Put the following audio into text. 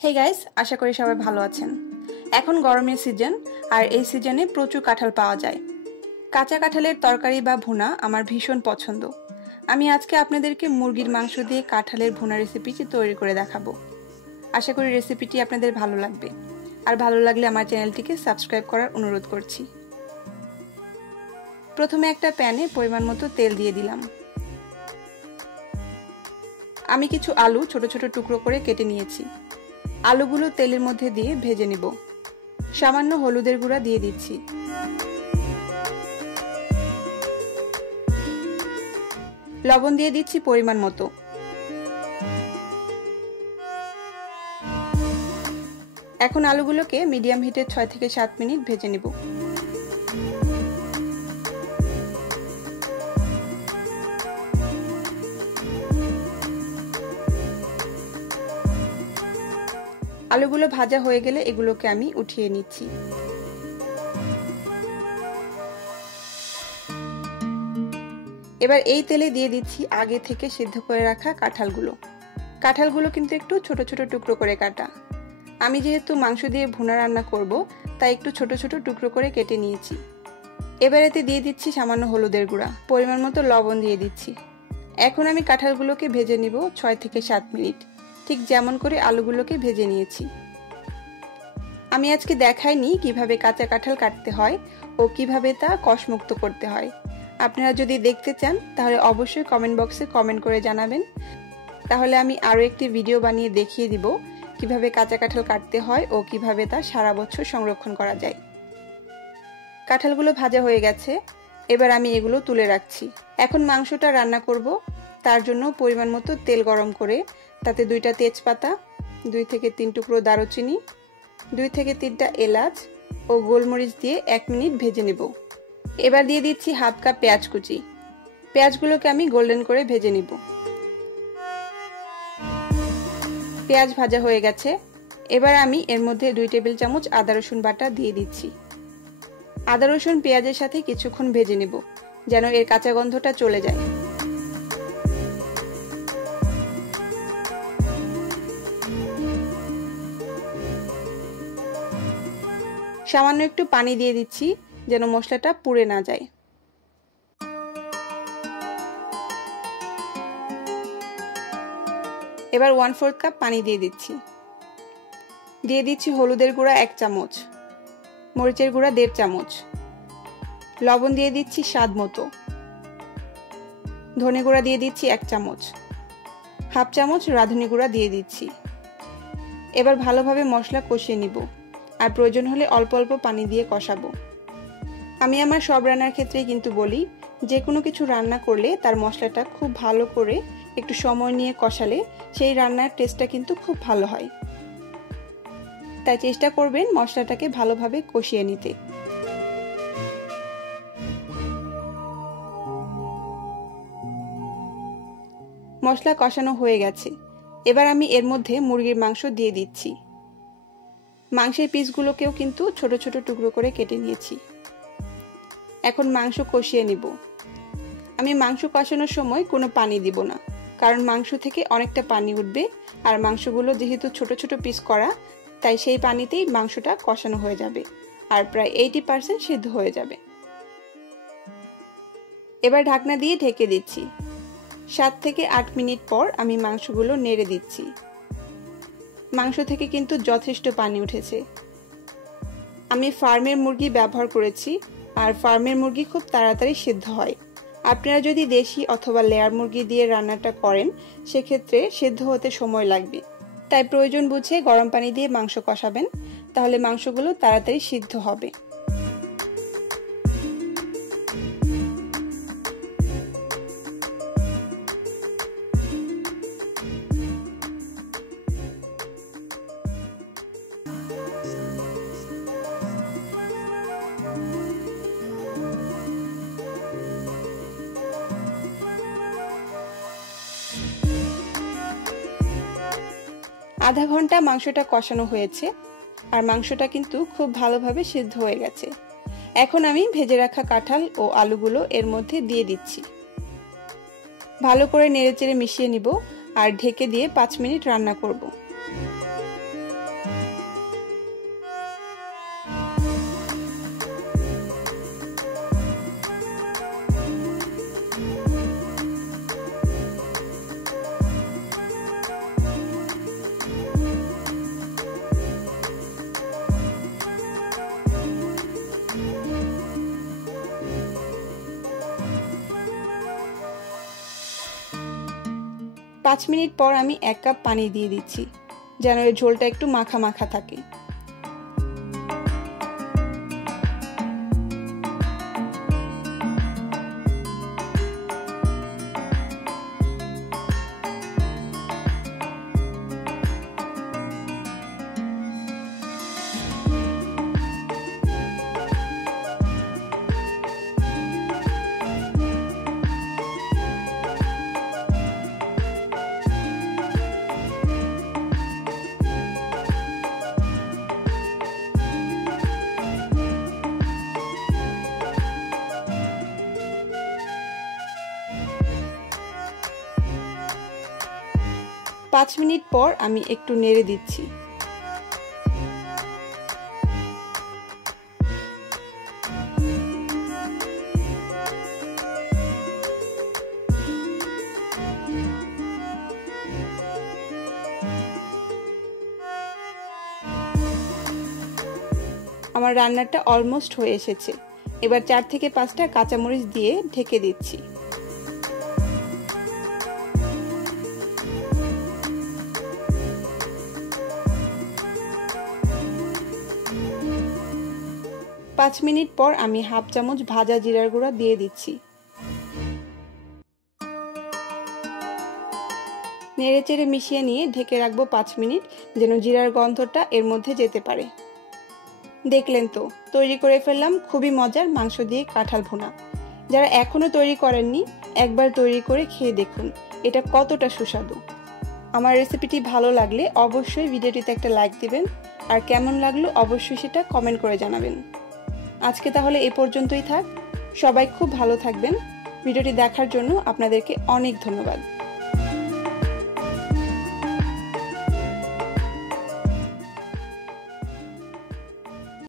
Hey guys, आशा करी सबाई भालो आछेन। एखन गरमेर सीजन और এই সিজনে প্রচুর কাঁঠাল পাওয়া যায়। কাঁচা কাঁঠালের তরকারি বা ভুনা আমার ভীষণ পছন্দ। আমি আজকে আপনাদেরকে মুরগির মাংস দিয়ে কাঁঠালের ভুনা রেসিপিটি তৈরি করে দেখাবো। আশা করি রেসিপিটি আপনাদের ভালো লাগবে। আর ভালো লাগলে আমার চ্যানেলটিকে সাবস্ক্রাইব করার অনুরোধ করছি। প্রথমে একটা প্যানে পরিমাণ মতো তেল দিয়ে দিলাম। আমি কিছু আলু ছোট ছোট টুকরো করে কেটে নিয়েছি। আলুগুলো তেলের মধ্যে দিয়ে ভেজে নিব। সামান্য হলুদের গুঁড়া দিয়ে দিচ্ছি। লবণ দিয়ে দিচ্ছি পরিমাণ মতো। এখন আলুগুলোকে মিডিয়াম হিটে 6 থেকে 7 মিনিট ভেজে নিব। আলুগুলো ভাজা হয়ে গেলে এগুলোকে আমি উঠিয়ে নিচ্ছি। এবার এই তেলে দিয়ে দিচ্ছি আগে থেকে সিদ্ধ করে রাখা কাঁঠালগুলো। কাঁঠালগুলো কিন্তু একটু ছোট ছোট টুকরো করে কাটা। আমি যেহেতু মাংস দিয়ে ভুনা রান্না করব, তাই একটু ছোট ছোট টুকরো করে কেটে নিয়েছি। এবার এতে দিয়ে দিচ্ছি সামান্য হলুদের গুঁড়া, পরিমাণ মতো লবণ দিয়ে দিচ্ছি। এখন আমি কাঁঠালগুলোকে ভেজে নিব 6 থেকে 7 মিনিট, ঠিক যেমন করে আলুগুলোকে ভেজে নিয়েছি। আমি আজকে দেখাইনি কিভাবে কাঁচা কাঁঠাল কাটতে হয় ও কিভাবে তা কষমুক্ত করতে হয়। আপনারা যদি দেখতে চান তাহলে অবশ্যই কমেন্ট বক্সে কমেন্ট করে জানাবেন। তাহলে আমি আরও একটি ভিডিও বানিয়ে দেখিয়ে দিব কিভাবে কাঁচা কাঁঠাল কাটতে হয় ও কিভাবে তা সারা বছর সংরক্ষণ করা যায়। কাঁঠালগুলো ভাজা হয়ে গেছে, এবার আমি এগুলো তুলে রাখছি। এখন মাংসটা রান্না করব। তার জন্য পরিমাণ মতো তেল গরম করে তাতে 2টা তেজপাতা, 2 থেকে 3 টুকরো দারুচিনি, 2 থেকে 3টা এলাচ ও গোলমরিচ দিয়ে 1 মিনিট ভেজে নেব। এবার দিয়ে দিচ্ছি হাফ কাপ পেঁয়াজ কুচি। পেঁয়াজগুলোকে আমি গোল্ডেন করে ভেজে নিব। পেঁয়াজ ভাজা হয়ে গেছে, এবার আমি এর মধ্যে 2 টেবিল চামচ আদা রসুন বাটা দিয়ে দিচ্ছি। আদা রসুন পেঁয়াজের সাথে কিছুক্ষণ ভেজে নেব যেন এর কাঁচা গন্ধটা চলে যায়। সামান্য একটু পানি দিয়ে দিচ্ছি যেন মশলাটা পুড়ে না যায়। এবার 1/4 কাপ পানি দিয়ে দিচ্ছি। দিয়ে দিচ্ছি হলুদের গুঁড়া 1 চামচ, মরিচের গুঁড়া 1.5 চামচ, লবণ দিয়ে দিচ্ছি স্বাদ মতো, ধনে গুঁড়া দিয়ে দিচ্ছি 1 চামচ, হাফ চামচ রাঁধুনি গুঁড়া দিয়ে দিচ্ছি। এবার ভালোভাবে মশলা কষিয়ে নিব আর প্রয়োজন হলে অল্প অল্প পানি দিয়ে কষাবো। আমি আমার সব রান্নার ক্ষেত্রেই কিন্তু বলি, যে কোনো কিছু রান্না করলে তার মশলাটা খুব ভালো করে একটু সময় নিয়ে কষালে সেই রান্নার টেস্টটা কিন্তু খুব ভালো হয়। তাই চেষ্টা করবেন মশলাটাকে ভালোভাবে কষিয়ে নিতে। মশলা কষানো হয়ে গেছে, এবার আমি এর মধ্যে মুরগির মাংস দিয়ে দিচ্ছি। মাংসের পিসগুলোকেও কিন্তু ছোট ছোট টুকরো করে কেটে নিয়েছি। এখন মাংস কষিয়ে নিব। আমি মাংস কষানোর সময় কোনো পানি দিব না, কারণ মাংস থেকে অনেকটা পানি উঠবে আর মাংসগুলো যেহেতু ছোট ছোট পিস করা, তাই সেই পানিতেই মাংসটা কষানো হয়ে যাবে আর প্রায় 80% সিদ্ধ হয়ে যাবে। এবার ঢাকনা দিয়ে ঢেকে দিচ্ছি। 7 থেকে 8 মিনিট পর আমি মাংসগুলো নেড়ে দিচ্ছি। মাংস থেকে কিন্তু যথেষ্ট পানি উঠেছে। আমি ফার্মের মুরগি ব্যবহার করেছি আর ফার্মের মুরগি খুব তাড়াতাড়ি সিদ্ধ হয়। আপনারা যদি দেশি অথবা লেয়ার মুরগি দিয়ে রান্নাটা করেন, সেক্ষেত্রে সিদ্ধ হতে সময় লাগবে। তাই প্রয়োজন বুঝে গরম পানি দিয়ে মাংস কষাবেন, তাহলে মাংসগুলো তাড়াতাড়ি সিদ্ধ হবে। আধা ঘন্টা মাংসটা কষানো হয়েছে আর মাংসটা কিন্তু খুব ভালোভাবে সিদ্ধ হয়ে গেছে। এখন আমি ভেজে রাখা কাঁঠাল ও আলুগুলো এর মধ্যে দিয়ে দিচ্ছি। ভালো করে নেড়েচেড়ে মিশিয়ে নিব আর ঢেকে দিয়ে 5 মিনিট রান্না করব। 5 মিনিট পর আমি 1 কাপ পানি দিয়ে দিচ্ছি, যেন এর ঝোলটা একটু মাখা মাখা থাকে। পাঁচ মিনিট পর আমি একটু নেড়ে দিচ্ছি। আমার রান্নাটা অলমোস্ট হয়ে এসেছে। এবার 4 থেকে 5টা কাঁচামরিচ দিয়ে ঢেকে দিচ্ছি। পাঁচ মিনিট পর আমি হাফ চামচ ভাজা জিরার গুঁড়া দিয়ে দিচ্ছি। নেড়েচেড়ে মিশিয়ে নিয়ে ঢেকে রাখবো 5 মিনিট, যেন জিরার গন্ধটা এর মধ্যে যেতে পারে। দেখলেন তো, তৈরি করে ফেললাম খুবই মজার মাংস দিয়ে কাঁঠাল ভুনা। যারা এখনো তৈরি করেননি, একবার তৈরি করে খেয়ে দেখুন এটা কতটা সুস্বাদু। আমার রেসিপিটি ভালো লাগলে অবশ্যই ভিডিওটিতে একটা লাইক দিবেন, আর কেমন লাগলো অবশ্যই সেটা কমেন্ট করে জানাবেন। আজকে তাহলে এ পর্যন্তই থাক। সবাই খুব ভালো থাকবেন। ভিডিওটি দেখার জন্য আপনাদেরকে অনেক ধন্যবাদ।